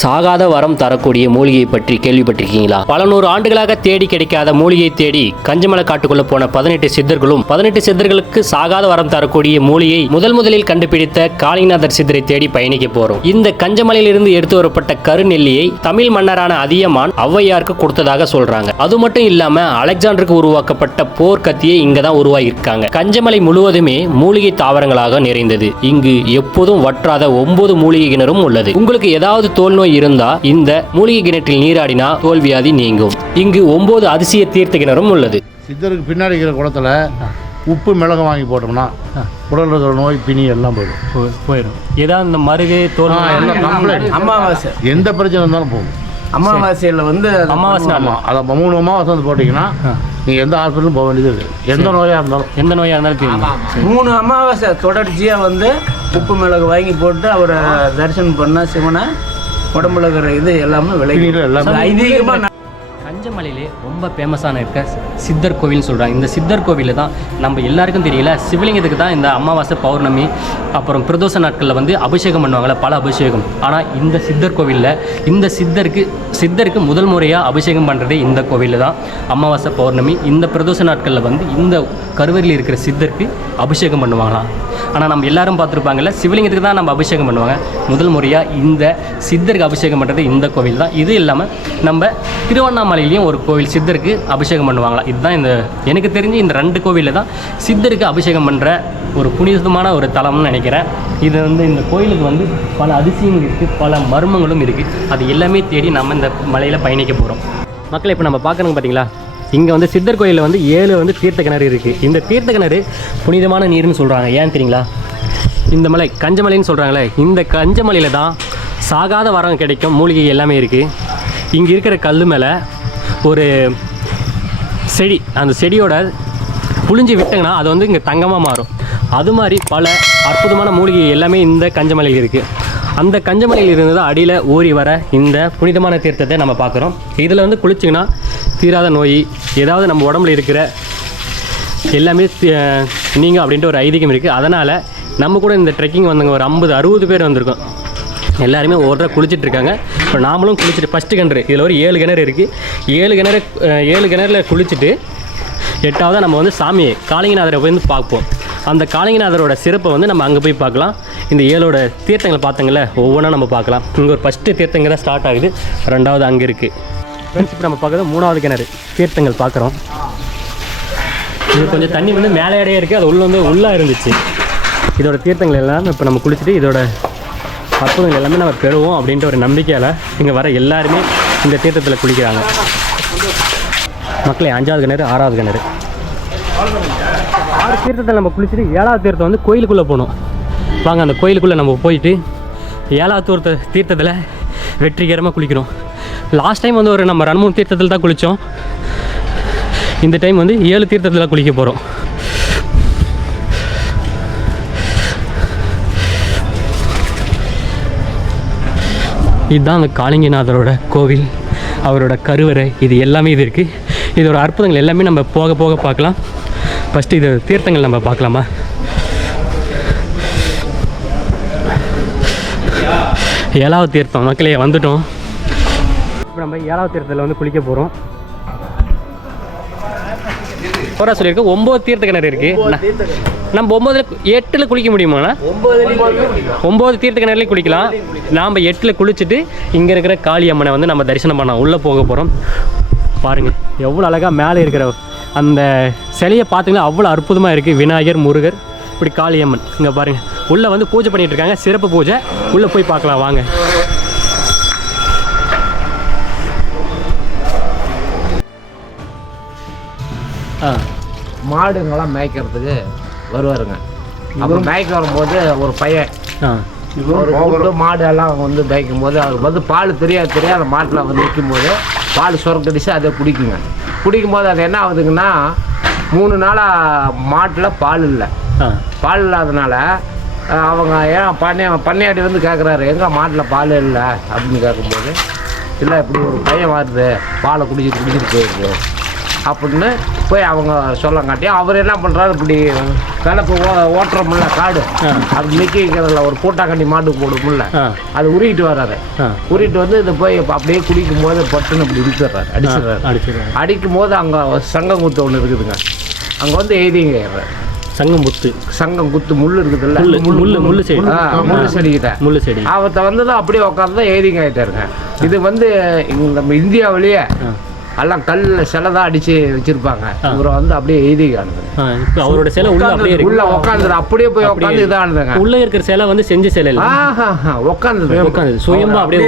சாகாத வரம் தரக்கூடிய மூலிகை பற்றி கேள்விப்பட்டிருக்கீங்களா? பல நூறு ஆண்டுகளாக தேடி கிடைக்காத மூலிகை தேடி கஞ்சமலை காட்டுக்குள்ள போன 18 சித்தர்களும் 18 சித்தர்களுக்கு சாகாத வரம் தரக்கூடிய மூலிகை முதலில் கண்டுபிடித்த காளிநாதர் சித்தரை தேடி பயணிக்க போறோம். இந்த கஞ்சமலையிலிருந்து எடுத்து வரப்பட்ட கருநெல்லியை தமிழ் மன்னரான அதியமான் ஔவையாருக்கு கொடுத்ததாக சொல்றாங்க. அது மட்டும் இல்லாம அலெக்சாண்டருக்கு உருவாக்கப்பட்ட போர் கத்தியை இங்க தான் உருவாகி இருக்காங்க. கஞ்சமலை முழுவதுமே மூலிகை தாவரங்களாக நிறைந்தது. இங்கு எப்போதும் வற்றாத 9 மூலிகை கிணறும் உள்ளது. உங்களுக்கு ஏதாவது தோல் நோய் இருந்தா இந்த மூலிகை கிணற்றில் நீராடினா தோல்வியாதி நீங்கும். இங்கு 9 அதிசய தீர்த்த கிணறும் உள்ளது. சித்தருக்கு பின்னாடி இருக்கிற குளத்துல உப்பு மிளகு வாங்கி போட்டோம்னா உடல் இருக்கிற நோய் பிணி எல்லாம் போயிடும். ஏதாவது இந்த மருகு தோல் அமாவாசை எந்த பிரச்சனை இருந்தாலும் போகும். அமாவாசையில் அமாவாசை அதை 3 அமாவாசை வந்து போட்டிங்கன்னா நீங்கள் எந்த ஹாஸ்பிட்டலும் போக வேண்டியது இருக்குது. எந்த நோயாக இருந்தாலும் 3 அமாவாசை தொடர்ச்சியாக உப்பு மிளகு வாங்கி போட்டு அவரை தரிசனம் பண்ணால் சிவனை உடம்புல இருக்கிற இது எல்லாமே விளையாட்டு ஐதீகமாக. கஞ்சமலையிலே ரொம்ப ஃபேமஸான இருக்க சித்தர் கோவில்னு சொல்கிறாங்க. இந்த சித்தர் கோவிலில் தான் நம்ம எல்லாருக்கும் தெரியல, சிவலிங்கத்துக்கு தான் இந்த அமாவாசை பௌர்ணமி அப்புறம் பிரதோஷ நாட்களில் அபிஷேகம் பண்ணுவாங்கள்ல, பல அபிஷேகம். ஆனால் இந்த சித்தர் கோவிலில் இந்த சித்தருக்கு முதல் முறையாக அபிஷேகம் பண்ணுறதே இந்த கோவிலில் தான். அமாவாசை பௌர்ணமி இந்த பிரதோஷ நாட்களில் இந்த கருவறையில் இருக்கிற சித்தருக்கு அபிஷேகம் பண்ணுவாங்களாம். ஆனால் நம்ம எல்லாரும் பார்த்துருப்பாங்கல்ல, சிவலிங்கத்துக்கு தான் நம்ம அபிஷேகம் பண்ணுவாங்க. முதல் முறையாக இந்த சித்தருக்கு அபிஷேகம் பண்ணுறது இந்த கோவில் தான். இது இல்லாமல் நம்ம திருவண்ணாமலையிலையும் ஒரு கோவில் சித்தருக்கு அபிஷேகம் பண்ணுவாங்களா. இதுதான் எனக்கு தெரிஞ்சு இந்த 2 கோவிலில் தான் சித்தருக்கு அபிஷேகம் பண்ணுற ஒரு புனிதமான ஒரு தலம்னு நினைக்கிறேன். இது இந்த கோயிலுக்கு பல அதிசயங்கள் இருக்குது, பல மர்மங்களும் இருக்குது. அது எல்லாமே தேடி நம்ம இந்த மலையில் பயணிக்க போகிறோம். மக்களை இப்போ நம்ம பார்க்கணுங்க பார்த்தீங்களா, இங்கே சித்தர் கோயிலில் 7 தீர்த்த கிணறு இருக்குது. இந்த தீர்த்த கிணறு புனிதமான நீர்னு சொல்கிறாங்க. ஏன் தெரியுங்களா? இந்த மலை கஞ்சமலைன்னு சொல்கிறாங்களே, இந்த கஞ்சமலையில் தான் சாகாத வரம் கிடைக்கும் மூலிகை எல்லாமே இருக்குது. இங்கே இருக்கிற கல் மேலே ஒரு செடி, அந்த செடியோட புழிஞ்சு விட்டாங்கன்னா அது இங்கே தங்கமாக மாறும். அது மாதிரி பல அற்புதமான மூலிகை எல்லாமே இந்த கஞ்சமலையில் இருக்குது. அந்த கஞ்சமலையில் இருந்து தான் அடியில் ஊறி வர இந்த புனிதமான தீர்த்தத்தை நம்ம பார்க்குறோம். இதில் குளிச்சிங்கன்னா தீராத நோய், ஏதாவது நம்ம உடம்புல இருக்கிற எல்லாமே நீங்கள் அப்படின்ட்டு ஒரு ஐதீகம் இருக்குது. அதனால் நம்ம கூட இந்த ட்ரெக்கிங் ஒரு 50-60 பேர் வந்திருக்கோம். எல்லாருமே ஒவ்வொரு குளிச்சிட்ருக்காங்க. இப்போ நாமளும் குளிச்சுட்டு ஃபஸ்ட்டு கிணறு, இதில் ஒரு 7 கிணறு இருக்குது. 7 கிணறுல குளிச்சுட்டு 8ஆவதாக நம்ம சாமியை காளிங்கநாதரை போய் பார்ப்போம். அந்த காளிங்கநாதரோட சிறப்பை நம்ம அங்கே போய் பார்க்கலாம். இந்த 7 தீர்த்தங்களை பார்த்தங்கள ஒவ்வொன்றா நம்ம பார்க்கலாம். இங்கே ஒரு ஃபஸ்ட்டு தீர்த்தங்க தான் ஸ்டார்ட் ஆகுது, 2வது அங்கே இருக்குது. ஃப்ரெண்ட்ஸ் இப்போ நம்ம பார்க்குறது 3வது கிணறு தீர்த்தங்கள் பார்க்குறோம். இது கொஞ்சம் தண்ணி மேலே இடையே இருக்குது, அது உள்ளே இருந்துச்சு. இதோட தீர்த்தங்கள் எல்லாம் இப்போ நம்ம குளிச்சுட்டு இதோட அற்புதங்கள் எல்லாமே நம்ம பெறுவோம் அப்படின்ற ஒரு நம்பிக்கையால் இங்கே வர எல்லாருமே இந்த தீர்த்தத்தில் குளிக்கிறாங்க. மக்களே 5வது கிணறு 6வது கிணறு 6 தீர்த்தத்தில் நம்ம குளிச்சுட்டு 7வது தீர்த்தம் கோயிலுக்குள்ளே போகணும். வாங்க அந்த கோயிலுக்குள்ளே நம்ம போயிட்டு 7வது தீர்த்தத்தில் வெற்றிகரமாக குளிக்கிறோம். லாஸ்ட் டைம் ஒரு நம்ம 2-3 தீர்த்தத்தில் தான் குளித்தோம். இந்த டைம் 7 தீர்த்தத்தில் குளிக்க போகிறோம். இதுதான் அந்த காளிங்கநாதரோட கோவில், அவரோட கருவறை, இது எல்லாமே இது இருக்குது. இதோட அற்புதங்கள் எல்லாமே நம்ம போக போக பார்க்கலாம். ஃபஸ்ட்டு இது தீர்த்தங்கள் நம்ம பார்க்கலாமா? 7வது தீர்த்தம் மக்களே வந்துட்டோம். இப்போ நம்ம 7வது தீர்த்தத்தில் குளிக்க போகிறோம். போகிறா சொல்லியிருக்கோம். 9 தீர்த்த கிணறு இருக்குது. நம்ம 8ல் குளிக்க முடியுமாண்ணா? 9 தீர்த்த கிணறுலேயும் குளிக்கலாம். நாம் 8ல் குளிச்சுட்டு இங்கே இருக்கிற காளி அம்மனை நம்ம தரிசனம் பண்ணலாம். உள்ளே போக போகிறோம். பாருங்கள் எவ்வளோ அழகாக மேலே இருக்கிற அந்த சிலையை பார்த்தீங்கன்னா அவ்வளோ அற்புதமாக இருக்குது. விநாயகர், முருகர், இப்படி காளியம்மன். இங்கே பாருங்கள் உள்ளே பூஜை பண்ணிகிட்டு இருக்காங்க, சிறப்பு பூஜை. உள்ளே போய் பார்க்கலாம் வாங்க. மாடுங்கெல்லாம் மேய்க்கிறதுக்கு வருவாருங்க. அப்புறம் மேய்க்க வரும்போது ஒரு பையன் ஒரு மாடு எல்லாம் மேய்க்கும் போது அவருக்கு பால் தெரியாது அந்த மாட்டில் நிற்கும்போது பால் சுரக்கடிச்சு அதை குடிக்கும்போது அது என்ன ஆகுதுங்கன்னா 3 நாளாக மாட்டில் பால் இல்லை. பால் இல்லாதனால அவங்க பண்ணையாடி கேட்குறாரு, எங்கே மாட்டில் பால் இல்லை அப்படின்னு கேட்கும்போது, இல்லை இப்படி ஒரு பையன் வருது பாலை குடிச்சிட்டு போயிருக்கு அப்படின்னு போய் அவங்க சொல்லங்காட்டி அவர் என்ன பண்ணுறாரு, இப்படி கலப்பு ஓட்டுறோம்ல காடு, அது நிற்கிறதுல ஒரு கூட்டாக்கண்ணி மாட்டுக்கு போடும்ல, அது உருகிட்டு வர்றாரு. உருகிட்டு வந்து இது போய் அப்படியே குடிக்கும் போது பட்டுன்னு இப்படி இடிச்சிடுறாரு, அடிச்சிடுறாரு. அடிக்கும் போது அங்கே சங்கங்குத்து ஒன்று இருக்குதுங்க, அங்கே வந்து எழுதிங்க சங்கம் குத்து முள் இருக்குதுல்ல, முள்ளு செடிக்கிட்ட அவத்தை வந்து தான் அப்படியே உட்காந்து தான் எழுதிங்க ஆகிட்டாருங்க. இது வந்து நம்ம இந்தியாவிலேயே எல்லாம் கல்லில் சிலை தான் அடித்து வச்சுருப்பாங்க. இவரை வந்து அப்படியே எழுதிக்கானுங்க. இப்போ அவரோட சிலை உள்ள உட்காந்துது, அப்படியே போய் உட்காந்து இதானுங்க. உள்ளே இருக்கிற சிலை வந்து செஞ்ச சிலை இல்லை, உட்காந்து சுயமா அப்படியே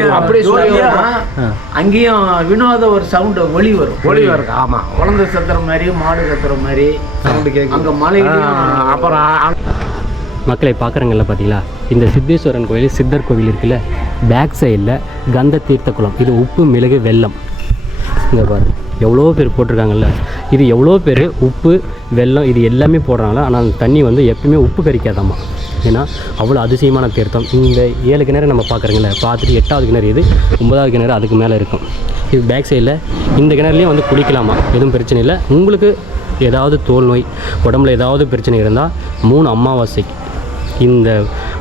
அங்கேயும் வினோத ஒரு சவுண்டு ஒளி வரும். ஆமாம், குழந்தை சத்துற மாதிரி, மாடு கத்துற மாதிரி சவுண்டு கேட்கும். அங்கே மலையிலையும் அப்புறம் மக்களை பார்க்குறங்கள்ல பார்த்தீங்களா, இந்த சித்தேஸ்வரன் கோயில் சித்தர் கோவில் இருக்குல்ல, பேக் சைடில் கந்த தீர்த்த குளம், இது உப்பு மிளகு வெல்லம். இங்கே பாருங்கள் எவ்வளோ பேர் போட்டிருக்காங்கல்ல, இது எவ்வளோ பேர் உப்பு வெல்லம் இது எல்லாமே போடுறாங்களா. ஆனால் அந்த தண்ணி வந்து எப்பவுமே உப்பு கரிக்காதாம்மா, ஏன்னா அவ்வளோ அதிசயமான தீர்த்தம். இந்த 7 கிணறு நம்ம பார்க்குறோங்கள, பார்த்துட்டு 8வது கிணறு இது, 9வது கிணறு அதுக்கு மேலே இருக்கும். இது பேக் சைடில் இந்த கிணறுலேயும் வந்து குளிக்கலாமா, எதுவும் பிரச்சனை இல்லை. உங்களுக்கு ஏதாவது தோல் நோய், உடம்புல ஏதாவது பிரச்சனை இருந்தால் 3 அமாவாசைக்கு இந்த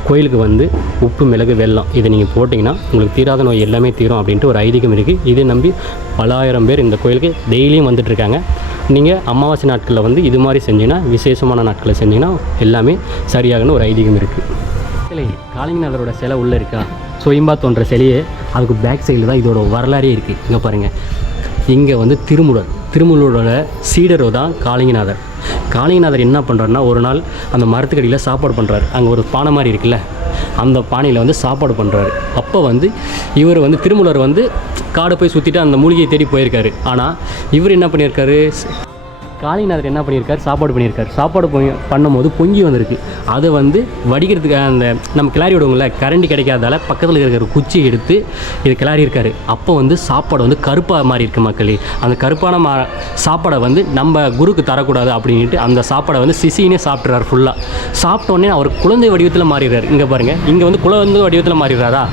கோயிலுக்கு வந்து உப்பு மிளகு வெல்லம் இதை நீங்கள் போட்டிங்கன்னா உங்களுக்கு தீராத நோய் எல்லாமே தீரும் அப்படின்ட்டு ஒரு ஐதீகம் இருக்குது. இதை நம்பி பல ஆயிரம் பேர் இந்த கோயிலுக்கு டெய்லியும் வந்துட்டுருக்காங்க. நீங்கள் அமாவாசை நாட்களில் வந்து இது மாதிரி செஞ்சிங்கன்னா, விசேஷமான நாட்களில் செஞ்சிங்கன்னா எல்லாமே சரியாகன்னு ஒரு ஐதீகம் இருக்குது. சிலை காளிங்கநாதரோட சிலை உள்ளே இருக்கா, சுயம்பா தோன்ற சிலையே அதுக்கு பேக் சைடில் தான் இதோட வரலாறே இருக்குது. இங்கே பாருங்கள், இங்கே வந்து திருமூலரோட சீடரோ தான் காளிங்கநாதர். காளிங்கநாதர் என்ன பண்ணுறாருன்னா, ஒரு நாள் அந்த மரத்துக்கடியில் சாப்பாடு பண்ணுறாரு. அங்கே ஒரு பானை மாதிரி இருக்குல்ல, அந்த பானையில் வந்து சாப்பாடு பண்ணுறாரு. அப்போ வந்து இவர் வந்து திருமூலர் வந்து காடை போய் சுற்றிட்டு அந்த மூலிகையை தேடி போயிருக்காரு. ஆனால் இவர் என்ன பண்ணியிருக்காரு, காளிங்கநாதர் என்ன பண்ணியிருக்காரு, சாப்பாடு பண்ணியிருக்காரு. சாப்பாடு பண்ணும்போது பொங்கி வந்திருக்கு. அதை வந்து வடிக்கிறதுக்கு அந்த நம்ம கிளாரி விடுவோம்ல, கரண்டி கிடைக்காதால பக்கத்தில் இருக்கிற குச்சி எடுத்து இது கிளாரி இருக்காரு. அப்போ வந்து சாப்பாடு வந்து கருப்பாக மாறி இருக்குது மக்களே. அந்த கருப்பான சாப்பாடை வந்து நம்ம குருக்கு தரக்கூடாது அப்படின்ட்டு அந்த சாப்பாடை வந்து சிசினே சாப்பிட்றாரு. ஃபுல்லாக சாப்பிட்டோன்னே அவர் குழந்தை வடிவத்தில் மாறிடுறாரு. இங்கே பாருங்கள், இங்கே வந்து குழந்தை வடிவத்தில் மாறிடுறாரா.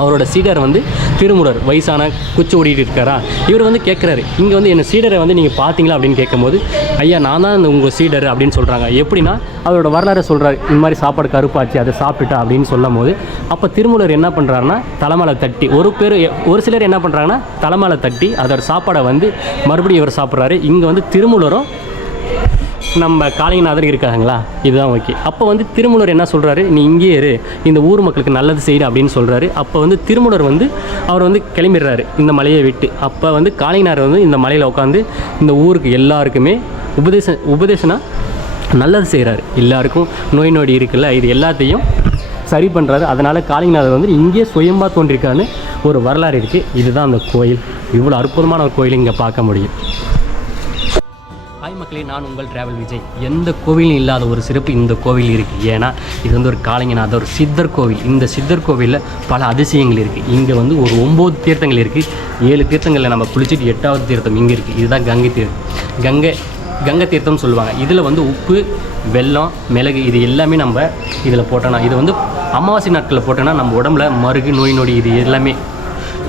அவரோட சீடர் வந்து திருமூலர் வயசான குச்சி ஓடிட்டு இருக்காரா. இவர் வந்து கேட்குறாரு, இங்கே வந்து என்ன சீடரை வந்து நீங்கள் பார்த்தீங்களா அப்படின்னு கேட்கும்போது, ஐயா நான் தான் இந்த உங்கள் சீடர் அப்படின்னு சொல்கிறாங்க. எப்படின்னா அவரோட வரலாறு சொல்கிறாரு, இந்த மாதிரி சாப்பாடு கருப்பாச்சு அதை சாப்பிட்டுட்டா அப்படின்னு சொல்லும் போது, அப்போ திருமூலர் என்ன பண்ணுறாருன்னா தலைமலை தட்டி, ஒரு சிலர் என்ன பண்ணுறாங்கன்னா தலைமலை தட்டி அதோட சாப்பாடை வந்து மறுபடியும் இவர் சாப்பிட்றாரு. இங்கே வந்து திருமூலரும் நம்ம காளிங்கநாதர் இருக்காங்களா, இதுதான் ஓகே. அப்போ வந்து திருமூலர் என்ன சொல்கிறாரு, நீ இங்கே இரு, இந்த ஊர் மக்களுக்கு நல்லது செய்யுது அப்படின்னு சொல்கிறாரு. அப்போ வந்து திருமூலர் வந்து அவர் வந்து கிளம்பிடுறாரு இந்த மலையை விட்டு. அப்போ வந்து காளிங்கநாதர் வந்து இந்த மலையில் உட்காந்து இந்த ஊருக்கு எல்லாருக்குமே உபதேசனா நல்லது செய்கிறாரு. எல்லாருக்கும் நோய் நொடி இருக்குல்ல, இது எல்லாத்தையும் சரி பண்ணுறாரு. அதனால் காளிங்கநாதர் வந்து இங்கேயே சுயம்பா தோன்றிருக்கான்னு ஒரு வரலாறு இருக்குது. இதுதான் அந்த கோயில். இவ்வளோ அற்புதமான ஒரு கோயில் இங்கே பார்க்க முடியும். ஹாய் மக்களே, நான் உங்கள் டிராவல் விஜய். எந்த கோவிலும் இல்லாத ஒரு சிறப்பு இந்த கோவில் இருக்குது. ஏன்னா இது வந்து ஒரு காளிங்கநாதர் ஒரு சித்தர் கோவில். இந்த சித்தர் கோவிலில் பல அதிசயங்கள் இருக்குது. இங்கே வந்து ஒரு 9 தீர்த்தங்கள் இருக்குது. 7 தீர்த்தங்களில் நம்ம குளிச்சுட்டு 8வது தீர்த்தம் இங்கே இருக்குது. இதுதான் கங்கை தீர்த்தம். கங்கை தீர்த்தம்னு சொல்லுவாங்க. இதில் வந்து உப்பு வெல்லம் மிளகு இது எல்லாமே நம்ம இதில் போட்டோன்னா, இது வந்து அமாவாசை நாட்களில் போட்டோன்னா நம்ம உடம்புல மருகு நோய் நொடி இது எல்லாமே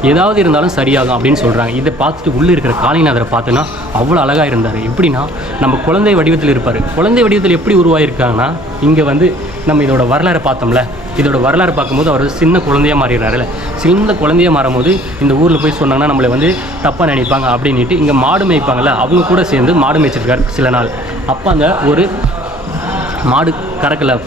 ஏதாவது இருந்தாலும் சரியாகும் அப்படின்னு சொல்கிறாங்க. இதை பார்த்துட்டு உள்ளே இருக்கிற காளிங்கநாதரை பார்த்தோன்னா அவ்வளோ அழகாக இருந்தார். எப்படின்னா நம்ம குழந்தை வடிவத்தில் இருப்பார். குழந்தை வடிவத்தில் எப்படி உருவாகிருக்காங்கன்னா, இங்கே வந்து நம்ம இதோட வரலாறு பார்த்தோம்ல, இதோட வரலாறு பார்க்கும்போது அவர் சின்ன குழந்தையாக மாறிடுறாருல. சின்ன குழந்தையாக மாறும்போது இந்த ஊரில் போய் சொன்னாங்கன்னா நம்மளை வந்து தப்பாக நினைப்பாங்க அப்படின்ட்டு இங்கே மாடு மேய்ப்பாங்கள்ல, அவங்க கூட சேர்ந்து மாடு மேய்ச்சிருக்காரு சில நாள். அப்போ அந்த ஒரு மாடு கறக்கலை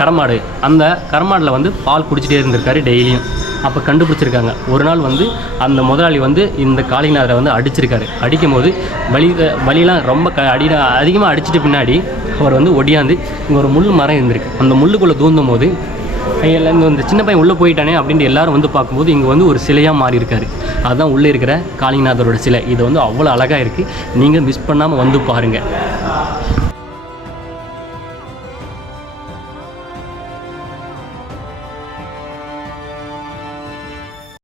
கரமாடு, அந்த கரமாடில் வந்து பால் குடிச்சிட்டே இருந்திருக்காரு டெய்லியும். அப்போ கண்டுபிடிச்சிருக்காங்க. ஒரு நாள் வந்து அந்த முதலாளி வந்து இந்த காளிங்கநாதரை வந்து அடிச்சிருக்காரு. அடிக்கும் போது வலியெலாம் ரொம்ப அதிகமாக அடிச்சிட்டு பின்னாடி அவர் வந்து ஒடியாந்து இங்கே ஒரு முள் மரம் இருந்திருக்கு. அந்த முள்ளுக்குள்ளே தூந்தும் போது இந்த சின்ன பையன் உள்ளே போயிட்டானே அப்படின்ட்டு எல்லாரும் வந்து பார்க்கும்போது இங்கே வந்து ஒரு சிலையாக மாறி இருக்காரு. அதுதான் உள்ளே இருக்கிற காளிங்கநாதரோட சிலை. இது வந்து அவ்வளோ அழகாக இருக்குது. நீங்கள் மிஸ் பண்ணாமல் வந்து பாருங்கள்.